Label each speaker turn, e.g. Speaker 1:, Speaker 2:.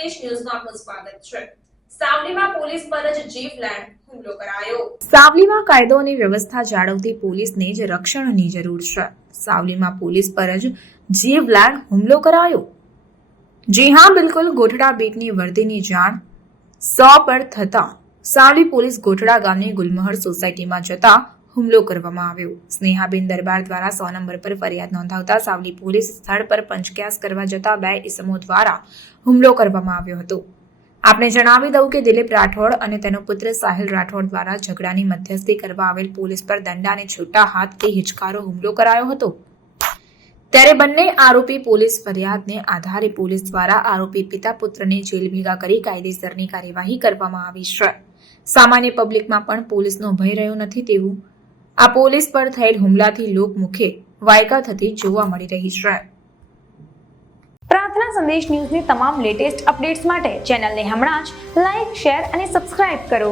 Speaker 1: સંદેશ ન્યૂઝમાં આપનું સ્વાગત છે. સાવલીમાં
Speaker 2: કાયદો અને વ્યવસ્થા જાળવતી પોલીસને જ રક્ષણની જરૂર છે. સાવલીમાં પોલીસ પર જ જીવલેણ હુમલો કરાયો. જી હા, બિલકુલ. ગોઠડા બીટની વર્દીની જાણ સો પર થતા સાવલી પોલીસ ગોઠડા ગામની ગુલમહર સોસાયટીમાં જતા હુમલો કરવામાં આવ્યો. સ્નેહાબેન દરબાર દ્વારા સો નંબર પર ફરિયાદ નોંધાવતા સાવલી પોલીસ સ્થળ પર પંચક્યાસ કરવા જતા બે ઇસમો દ્વારા હુમલો કરવામાં આવ્યો હતો. આપણે જણાવી દઉં કે દિલીપ રાઠોડ અને તેનો પુત્ર સાહિલ રાઠોડ દ્વારા ઝઘડાની મધ્યસ્થી કરવા આવેલ પોલીસ પર દંડાને છૂટા હાથથી હિચકારો હુમલો કરાયો હતો. ત્યારે બંને આરોપી પોલીસ ફરિયાદને આધારે પોલીસ દ્વારા આરોપી પિતા પુત્રને જેલ ભેગા કરી કાયદેસરની કાર્યવાહી કરવામાં આવી છે. સામાન્ય પબ્લિકમાં પણ પોલીસનો ભય રહ્યો નથી તેવું આ પોલીસ પર થયેલ હુમલાથી લોકમુખે વાયકા થતી જોવા મળી રહી છે.
Speaker 3: પ્રાર્થના સંદેશ ન્યૂઝની તમામ લેટેસ્ટ અપડેટ્સ માટે ચેનલને હમણાં જ લાઇક શેર અને સબસ્ક્રાઇબ કરો.